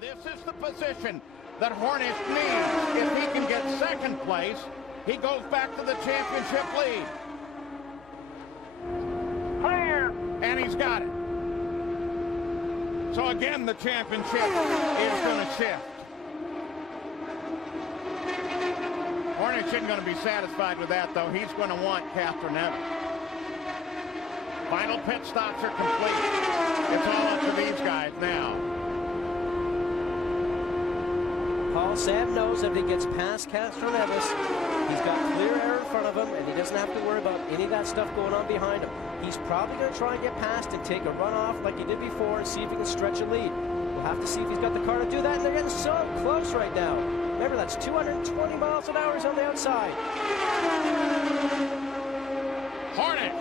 This is the position that Hornish needs. If he can get second place, he goes back to the championship lead. Clear. And he's got it. So again, the championship is going to shift. Hornish isn't going to be satisfied with that, though. He's going to want Castroneves. Final pit stops are complete. It's all up to these guys now. Paul, Sam knows that if he gets past Castroneves, he's got clear air in front of him, and he doesn't have to worry about any of that stuff going on behind him. He's probably going to try and get past and take a runoff like he did before and see if he can stretch a lead. We'll have to see if he's got the car to do that, and they're getting so close right now. Remember, that's 220 miles an hour on the outside. Hornish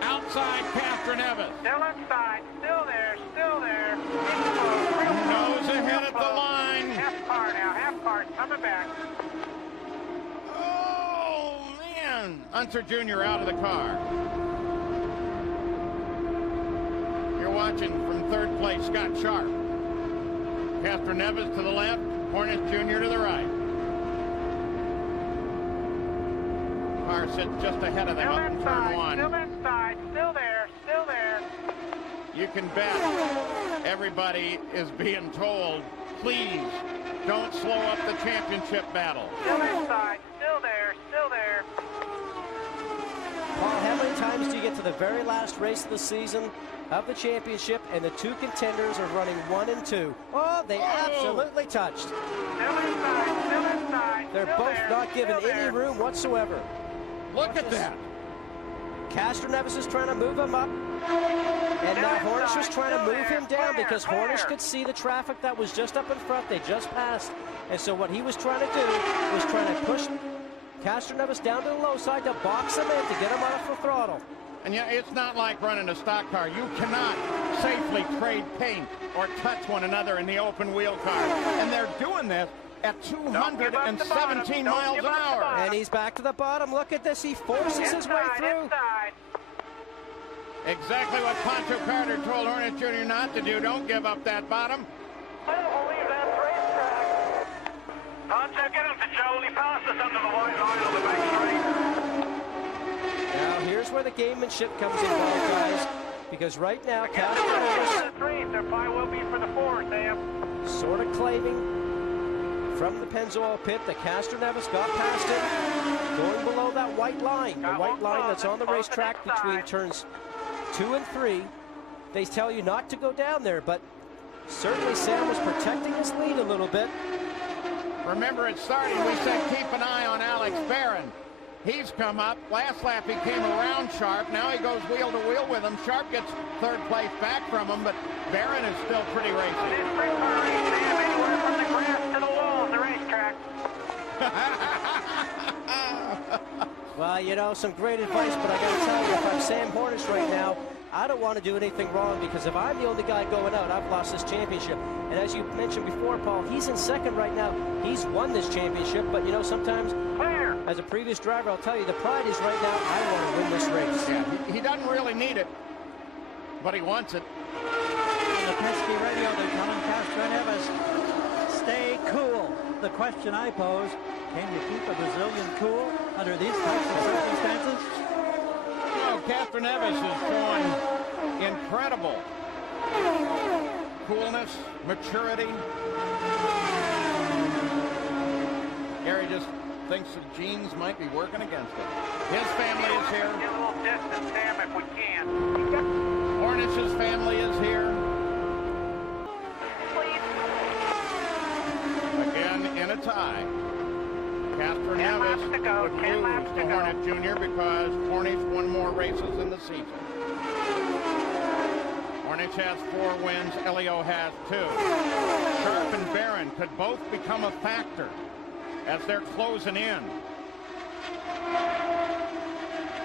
outside Castroneves. Still inside. Still there. Still there. Nose ahead at the line. Half car now. Half car. Coming back. Oh, man. Unser Jr. out of the car. You're watching from third place, Scott Sharp. Castroneves to the left, Hornish Jr. to the right. Car sits just ahead of them up in turn one. Still inside. Still there. Still there. You can bet everybody is being told, please don't slow up the championship battle. Still inside. Still there. Still there. Paul, how many times do you get to the very last race of the season of the championship and the two contenders are running 1 and 2? Oh, they absolutely touched. Still inside. Still inside. They're still both there, not given still any there. room whatsoever. Look at that. Castroneves is trying to move him up, and now Hornish was trying to move him down because Hornish could see the traffic that was just up in front. They just passed, and so what he was trying to do was trying to push Castroneves down to the low side to box him in to get him off the throttle. And yeah, it's not like running a stock car. You cannot safely trade paint or touch one another in the open wheel car. And they're doing this at 217 miles an hour. And he's back to the bottom. Look at this. He forces his way through. Inside. Exactly what Pancho Carter told Hornish Jr. not to do. Don't give up that bottom. I don't believe that's racetrack. Pancho, get him to Jolie. Pass us under the white line on the back straight. Now here's where the gamemanship comes involved, guys. Because right now, Castroneves their pie will be for the 4, Sam. sort of claiming from the Pennzoil pit that Castroneves got past it, going below that white line. The white line that's on the racetrack between turns 2 and 3. They tell you not to go down there, but certainly Sam was protecting his lead a little bit. Remember, at starting, we said keep an eye on Alex Barron. He's come up. Last lap, he came around Sharp. Now he goes wheel to wheel with him. Sharp gets third place back from him, but Barron is still pretty racing. This sprint car race, Sam, anywhere from the grass to the wall of the racetrack. Well, you know, some great advice, but I got to tell you, if I'm Sam Hornish right now, I don't want to do anything wrong, because if I'm the only guy going out, I've lost this championship. And as you mentioned before, Paul, he's in second right now. He's won this championship, but you know, sometimes, as a previous driver, I'll tell you, the pride is right now, I want to win this race. Yeah, he doesn't really need it, but he wants it. On the Penske radio, they're telling Castroneves, stay cool. The question I pose, can you keep a Brazilian cool under these types of circumstances? Castroneves is showing incredible coolness, maturity. Gary just thinks the genes might be working against him. His family is here. Get a little distance, Sam, if we can. Hornish's family is here. Again, in a tie. Castroneves would lose to Hornish Jr. because Hornish won more races in the season. Hornish has 4 wins, Helio has 2. Sharp and Barron could both become a factor as they're closing in.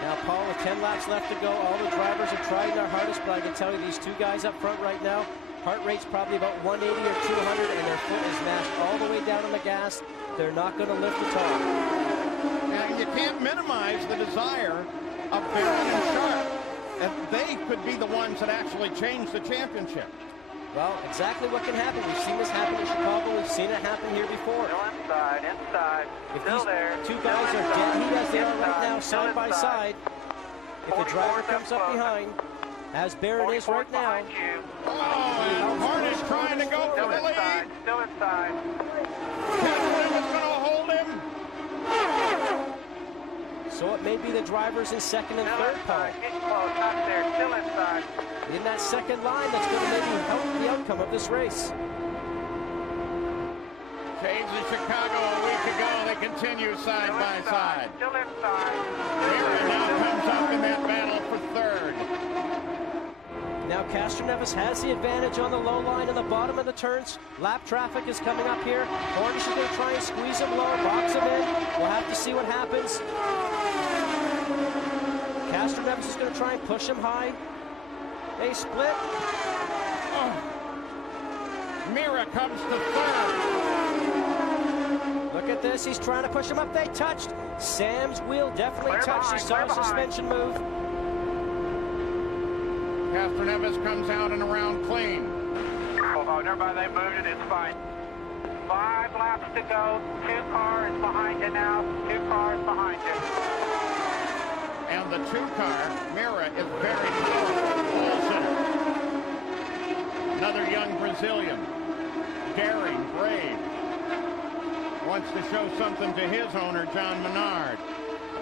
Now, Paul, with 10 laps left to go, all the drivers are trying their hardest, but I can tell you these two guys up front right now, heart rate's probably about 180 or 200, and their foot is mashed all the way down on the gas. They're not going to lift at all. Now, you can't minimize the desire of Barron and Sharp, and they could be the ones that actually change the championship. Well, exactly what can happen. We've seen this happen in happened here before. Still inside. If Still these there. two Still guys are inside. dead heat as they are right Inside. now, Still side by inside. side, if the driver comes up behind, as Barrett is 44 right now, behind you. Oh, and Hornish trying to go for Still the inside. lead. Still inside. Castroneves going to hold him. so it may be the drivers in second and Still third, Paul. inside. Get close. Not there. Still inside. In that second line, that's going to maybe help the outcome of this race. Changed in Chicago a week ago. They continue side Still by inside. side. Still inside. Mira now comes up in that battle for third. Now Castroneves has the advantage on the low line in the bottom of the turns. Lap traffic is coming up here. Hornish is going to try and squeeze him low, box him in. We'll have to see what happens. Castroneves is going to try and push him high. They split. Oh. Mira comes to third. Look at this. He's trying to push him up. They touched. Sam's wheel definitely touched. He saw a suspension move. Castroneves comes out and around clean. Oh, never mind. They moved it. It's fine. 5 laps to go. 2 cars behind you now. 2 cars behind you. And the 2-car, Mira, is very close. Olsen. Another young Brazilian. Daring, brave. Wants to show something to his owner, John Menard.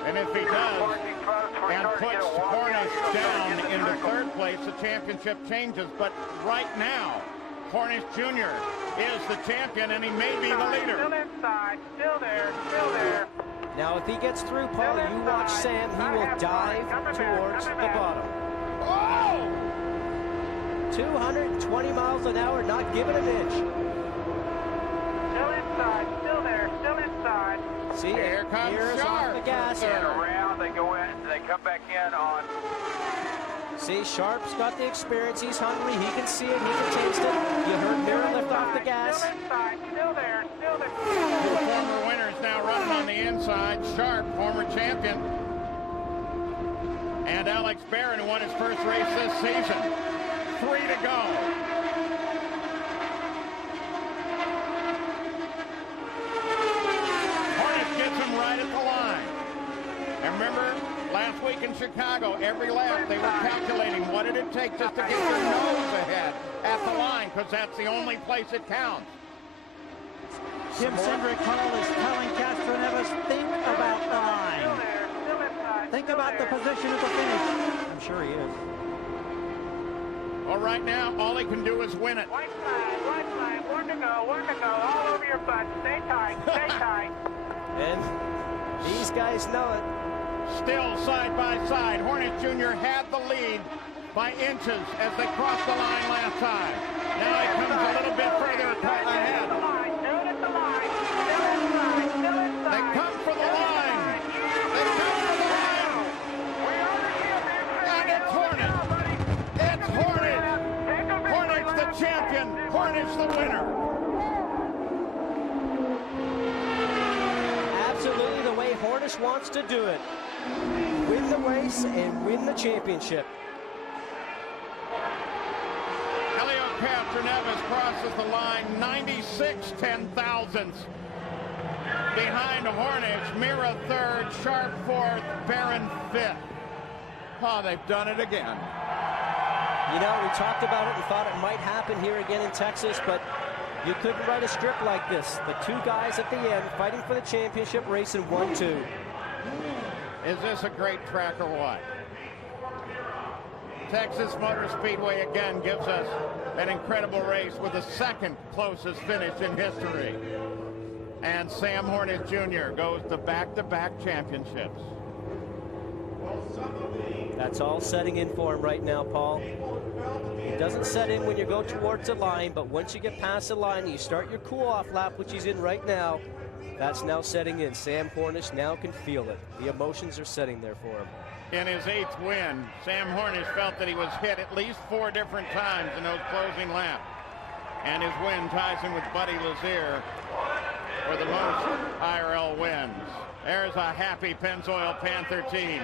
And if he does, and puts Hornish down into third place, the championship changes. But right now, Hornish Jr. is the champion, and he may be the leader. Still inside. Still there. Still there. Now, if he gets through, Paul, you watch Sam. He will dive towards the bottom. Oh! 220 miles an hour, not giving an inch. Still inside. Still there. Still inside. See, Here comes here's Sharp. off the gas. Get around. They go in. They come back in on. See, Sharp's got the experience. He's hungry. He can see it. He can taste it. You heard Mira lift off the gas. Still inside. Still there. Still there. Two former winners now running on the inside. Sharp, former champion. And Alex Barron, who won his first race this season. 3 to go. Hornish gets him right at the line. And remember, last week in Chicago, every lap they were calculating what did it take just to get your nose ahead at the line, because that's the only place it counts. Tim Cindric Hall is telling Castroneves, think about the line. Still there. Still inside. Think Still about the there. position at the finish. I'm sure he is. Well, right now, all he can do is win it. White flag. White flag. 1 to go. 1 to go. All over your butt. Stay tight. Stay tight. And these guys know it. Still side by side. Hornish Jr. had the lead by inches as they crossed the line last time. Now he comes a little bit further ahead. They come for the line. They come for the line. And it's Hornish. It's Hornish. Hornish the champion. Hornish the winner. Absolutely the way Hornish wants to do it. Win the race and win the championship. Helio Castroneves crosses the line 96 10,000ths. Behind Hornish, Mira third, Sharp fourth, Barron fifth. Oh, they've done it again. You know, we talked about it and thought it might happen here again in Texas, but you couldn't write a script like this. The 2 guys at the end fighting for the championship race in 1-2. Is this a great track or what? Texas Motor Speedway again gives us an incredible race with the second closest finish in history. And Sam Hornish Jr. goes to back-to-back championships. That's all setting in for him right now, Paul. It doesn't set in when you go towards the line, but once you get past the line, you start your cool-off lap, which he's in right now. That's now setting in. Sam Hornish now can feel it. The emotions are setting there for him. In his 8th win, Sam Hornish felt that he was hit at least 4 different times in those closing laps. And his win ties him with Buddy Lazier for the most IRL wins. There's a happy Pennzoil Panther team.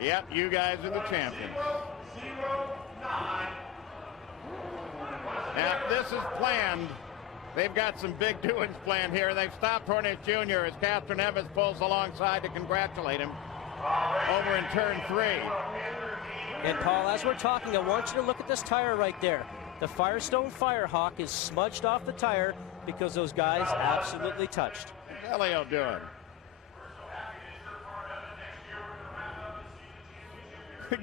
Yep, you guys are the champions. Now, this is planned They've got some big doings planned here. They've stopped Hornish Jr. as Castroneves pulls alongside to congratulate him over in turn 3. And Paul, as we're talking, I want you to look at this tire right there. The Firestone Firehawk is smudged off the tire because those guys absolutely touched. What's Helio doing?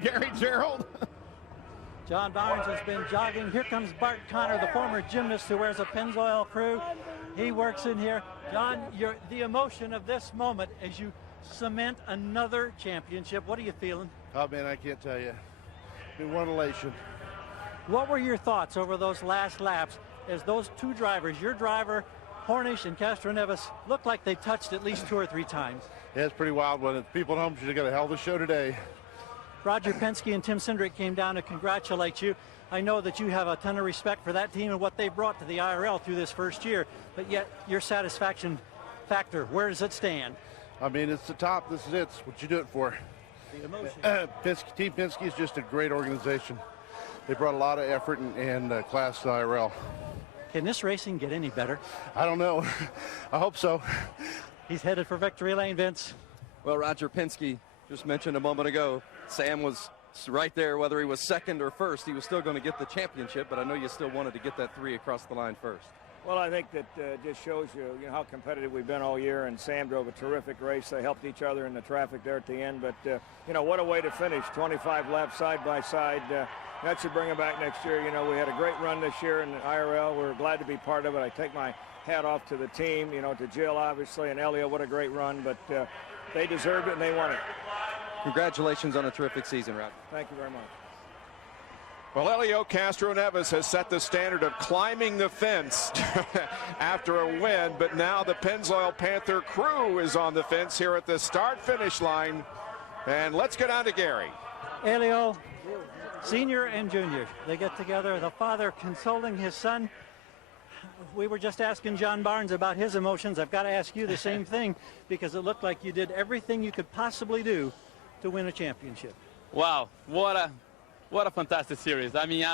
Gary Gerald? John Barnes has been jogging. Here comes Bart Connor, the former gymnast who wears a Pennzoil crew. He works in here. John, the emotion of this moment as you cement another championship. What are you feeling? Oh, man, I can't tell you. Been one elation. What were your thoughts over those last laps as those two drivers, your driver, Hornish and Castroneves, looked like they touched at least 2 or 3 times? Yeah, it's pretty wild. When people at home should have got a hell of a show today. Roger Penske and Tim Cindric came down to congratulate you. I know that you have a ton of respect for that team and what they brought to the IRL through this first year, but yet your satisfaction factor, where does it stand? I mean, it's the top. This is it. It's what you do it for. The emotion. Team Penske is just a great organization. They brought a lot of effort and class to IRL. Can this racing get any better? I don't know. I hope so. He's headed for victory lane, Vince. Well, Roger Penske just mentioned a moment ago, Sam was right there, whether he was second or first, he was still going to get the championship, but I know you still wanted to get that 3 across the line first. Well, I think that just shows you, how competitive we've been all year, and Sam drove a terrific race. They helped each other in the traffic there at the end, but, what a way to finish, 25 laps side by side. That should bring them back next year. We had a great run this year in the IRL. We're glad to be part of it. I take my hat off to the team, to Jill, obviously, and Helio. What a great run, but they deserved it and they won it. Congratulations on a terrific season, Roger. Thank you very much. Well, Helio Castroneves has set the standard of climbing the fence after a win, but now the Pennzoil Panther crew is on the fence here at the start-finish line. And let's get on to Gary. Helio, senior and junior, they get together, the father consoling his son. We were just asking John Barnes about his emotions. I've got to ask you the same thing because it looked like you did everything you could possibly do to win a championship. Wow, what a fantastic series. I mean,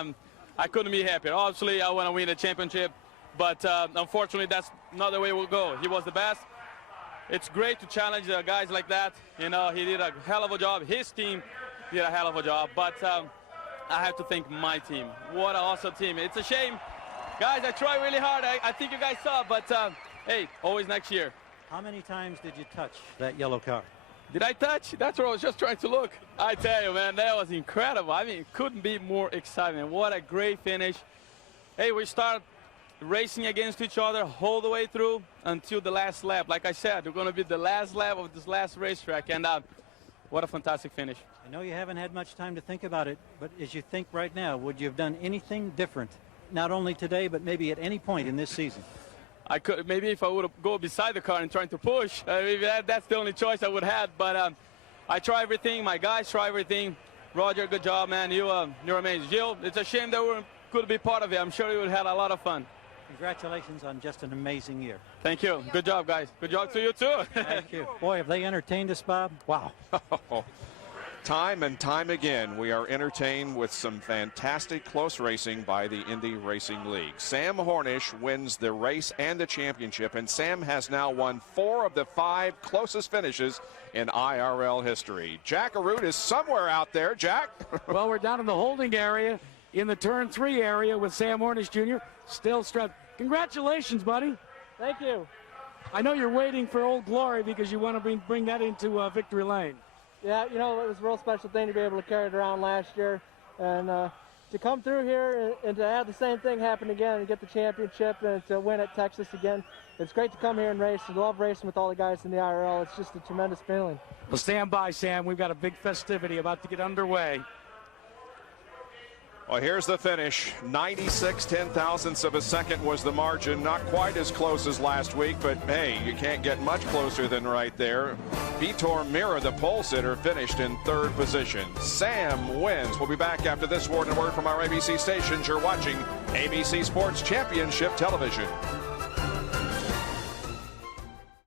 I couldn't be happier. Obviously, I want to win a championship, but unfortunately, that's not the way we'll go. He was the best. It's great to challenge guys like that. He did a hell of a job. His team did a hell of a job, but I have to thank my team. What an awesome team. It's a shame. Guys, I tried really hard. I think you guys saw, but hey, always next year. How many times did you touch that yellow car? Did I touch? That's where I was just trying to look. I tell you, man, that was incredible. I mean, it couldn't be more exciting. What a great finish. Hey, we start racing against each other all the way through until the last lap. Like I said, we're going to be the last lap of this last racetrack, and what a fantastic finish. I know you haven't had much time to think about it, but as you think right now, would you have done anything different, not only today, but maybe at any point in this season? I could, maybe if I would have go beside the car and trying to push, maybe that's the only choice I would have. But I try everything. My guys try everything. Roger, good job, man. You're amazing. Jill, it's a shame that we couldn't be part of it. I'm sure you would have had a lot of fun. Congratulations on just an amazing year. Thank you. Good job, guys. Good job to you, too. Thank you. Boy, have they entertained us, Bob. Wow. Time and time again, we are entertained with some fantastic close racing by the Indy Racing League. Sam Hornish wins the race and the championship, and Sam has now won 4 of the 5 closest finishes in IRL history. Jack Arute is somewhere out there. Jack? Well, we're down in the holding area in the turn 3 area with Sam Hornish Jr. still strapped. Congratulations, buddy. Thank you. I know you're waiting for Old Glory because you want to bring that into victory lane. Yeah, it was a real special thing to be able to carry it around last year. And to come through here and to have the same thing happen again and get the championship and to win at Texas again. It's great to come here and race. I love racing with all the guys in the IRL. It's just a tremendous feeling. Well, stand by, Sam. We've got a big festivity about to get underway. Well, here's the finish. 96 10,000ths of a second was the margin. Not quite as close as last week, but hey, you can't get much closer than right there. Vitor Mira, the pole sitter, finished in 3rd position. Sam wins. We'll be back after this word and word from our ABC stations. You're watching ABC Sports Championship Television.